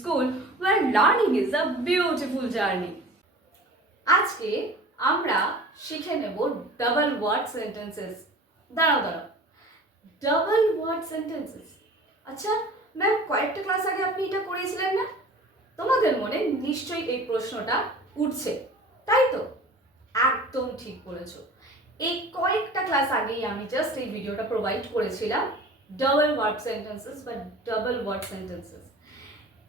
school where learning is a beautiful journey. আজকে আমরা শিখে নেব ডাবল ওয়ার্ড সেন্টেন্সেস। দাঁড়াও ডাবল ওয়ার্ড সেন্টেন্সেস। আচ্ছা ম্যাম, কয়েকটা ক্লাস আগে আপনি এটা করেছিলেন না? তোমাদের মনে নিশ্চয়ই এই প্রশ্নটা উঠছে, তাই তো? একদম ঠিক বলেছো। এই কয়েকটা ক্লাস আগেই আমি জাস্ট এই ভিডিওটা প্রোভাইড করেছিলাম, ডাবল ওয়ার্ড সেন্টেন্সেস বা ডাবল ওয়ার্ড সেন্টেন্সেস।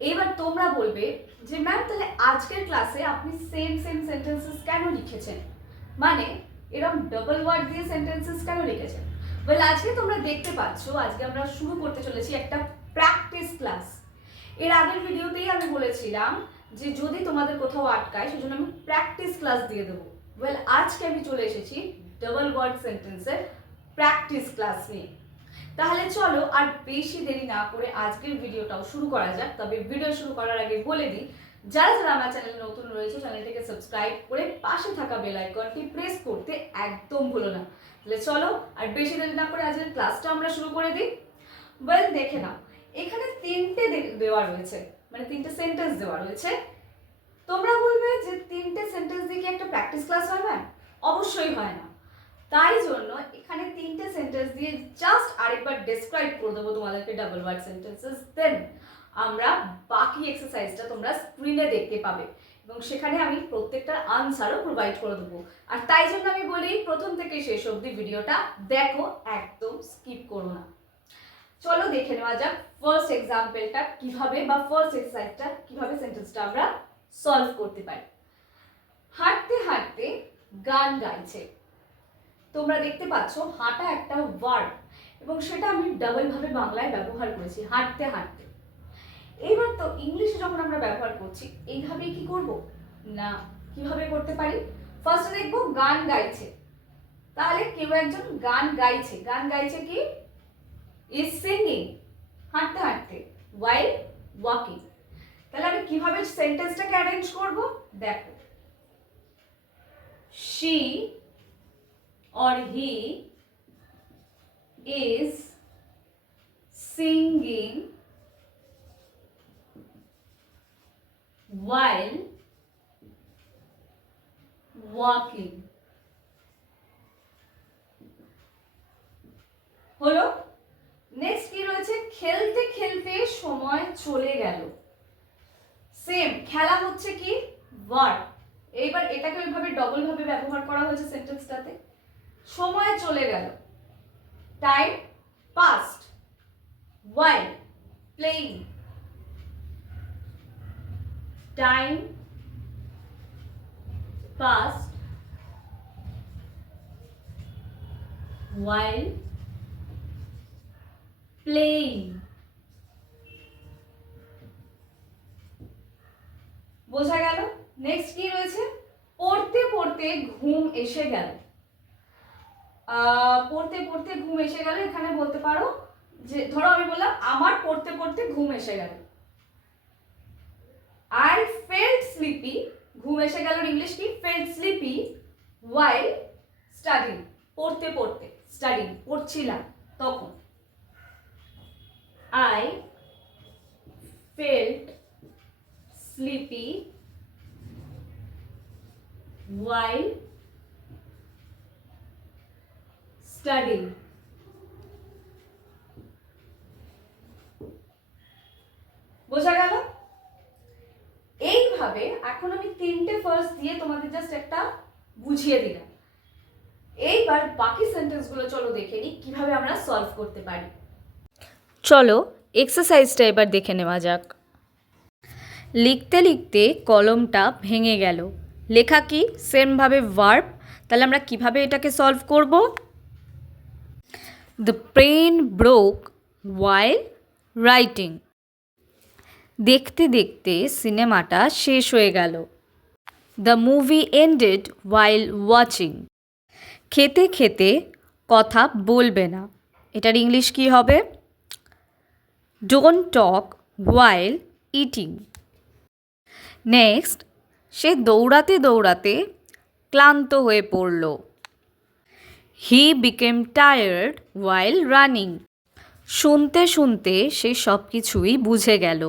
এবার তোমরা বলবে যে ম্যাম, তাহলে আজকের ক্লাসে আপনি সেম সেন্টেন্সেস কেন লিখেছেন, মানে এরকম ডাবল ওয়ার্ড দিয়ে সেন্টেন্সেস কেন লিখেছেন? বলে আজকে তোমরা দেখতে পাচ্ছ, আজকে আমরা শুরু করতে চলেছি একটা প্র্যাকটিস ক্লাস। এর আগের ভিডিওতেই আমি বলেছিলাম যে যদি তোমাদের কোথাও আটকায় সেজন্য আমি প্র্যাকটিস ক্লাস দিয়ে দেবো। ওয়েল, আজকে আমি চলে এসেছি ডাবল ওয়ার্ড সেন্টেন্সের প্র্যাকটিস ক্লাস নিয়ে। তাহলে চলো আর বেশি দেরি না করে আজকের ভিডিওটাও শুরু করা যাক। তবে ভিডিও শুরু করার আগে বলে দিই, যারা যারা আমার চ্যানেলে নতুন রয়েছে চ্যানেলটিকে সাবস্ক্রাইব করে পাশে থাকা বেল আইকনটি প্রেস করতে একদম ভুলো না। তাহলে চলো আর বেশি দেরি না করে আজকের ক্লাসটা আমরা শুরু করে দিই। ওয়েল, দেখে নাও, এখানে তিনটে দেওয়া রয়েছে, মানে তিনটে সেন্টেন্স দেওয়া রয়েছে। তোমরা বলবে যে তিনটে সেন্টেন্স দিয়ে কি একটা প্র্যাকটিস ক্লাস হয় না? অবশ্যই হয় না। তাই জন্য এখানে তিনটে সেন্টেন্স দিয়ে জাস্ট আরেকবার ডেসক্রাইব করে দেবো তোমাদেরকে ডাবল ওয়ার্ড সেন্টেন্সেস। দেন আমরা বাকি এক্সারসাইজটা তোমরা স্ক্রিনে দেখতে পাবে এবং সেখানে আমি প্রত্যেকটার আনসারও প্রোভাইড করে দেবো। আর তাই জন্য আমি বলি প্রথম থেকে শেষ অবধি ভিডিওটা দেখো, একদম স্কিপ করো না। চলো দেখে নেওয়া যাক ফার্স্ট এক্সাম্পলটা কিভাবে, বা ফার্স্ট এক্সারসাইজটা কিভাবে সেন্টেন্সটা আমরা সলভ করতে পারি। হাঁটতে হাঁটতে গান গাইছে। তোমরা দেখতে পাচ্ছ হাঁটা একটা ওয়ার্ড এবং সেটা আমি ডাবল ভাবে বাংলায় ব্যবহার করেছি, হাঁটতে হাঁটতে। এইবার তো ইংলিশে যখন আমরা ব্যবহার করছি এইভাবে কি করব না, কিভাবে করতে পারি? ফার্স্টে দেখবো গান গাইছে। তাহলে কেউ একজন গান গাইছে, গান গাইছে কি? ইজ সিঙ্গিং, হাঁটতে হাঁটতে, while walking। তাহলে আমি কিভাবে সেন্টেন্সটাকে অ্যারেঞ্জ করব? দেখো, she or he is singing while walking। হলো। নেক্সট কি রয়েছে? খেলতে খেলতে সময় চলে গেল। সেম, খেলা হচ্ছে কি? ভার্ব। এইবার এটাকে ওইভাবে ডবল ভাবে ব্যবহার করা হয়েছে সেন্টেন্সটাতে। সময় চলে গেল, time past, while playing, time past while playing। বোঝা গেল? নেক্সট কি রয়েছে? পড়তে পড়তে ঘুম এসে গেল। পড়তে পড়তে ঘুম এসে গেল, এখানে বলতে পারো যে ধরো আমি বললাম আমার পড়তে পড়তে ঘুম এসে গেল। I felt sleepy, ঘুম এসে গেল ইংলিশ কি? felt sleepy while studying, পড়তে পড়তে, studying, পড়ছিলাম তখন। I felt sleepy while studying। বোঝা গেল? এইভাবে এখন আমি তিনটে ফার্স্ট দিয়ে তোমাদের জাস্ট একটা বুঝিয়ে দিলাম। এইবার বাকি সেন্টেন্সগুলো চলো দেখে নিই কিভাবে আমরা সলভ করতে পারি। চলো এক্সারসাইজটা এবার দেখে নেওয়া যাক। লিখতে লিখতে কলমটা ভেঙে গেল। লেখা কি? সেমভাবে ভার্ব। তাহলে আমরা কিভাবে এটাকে সলভ করব? The pen broke while writing. দেখতে দেখতে সিনেমাটা শেষ হয়ে গেল। The movie ended while watching. খেতে খেতে কথা বলবে না। এটার ইংলিশ কি হবে? Don't talk while eating. Next, সে দৌড়াতে দৌড়াতে ক্লান্ত হয়ে পড়ল। He became tired while running. শুনতে শুনতে সে সব কিছুই বুঝে গেল।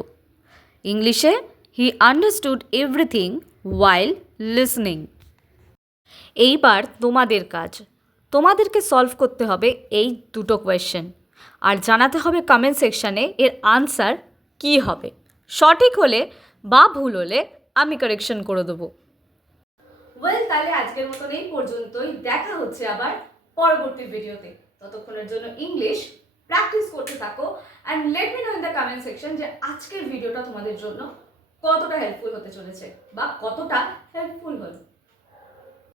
ইংলিশে he understood everything while listening. এইবার তোমাদের কাজ, তোমাদেরকে সলভ করতে হবে এই দুটো কোয়েশ্চেন আর জানাতে হবে কমেন্ট সেকশানে এর আনসার কী হবে। সঠিক হলে বা ভুল হলে আমি কারেকশন করে দেবো। ওয়েল, তাহলে আজকের মতন এই পর্যন্তই। দেখা হচ্ছে আবার পরবর্তী ভিডিওতে। ততক্ষণের জন্য ইংলিশ প্র্যাকটিস করতে থাকো and let me no in the comment section যে আজকের ভিডিওটা তোমাদের জন্য কতটা হেল্পফুল হতে চলেছে বা কতটা হেল্পফুল হলো।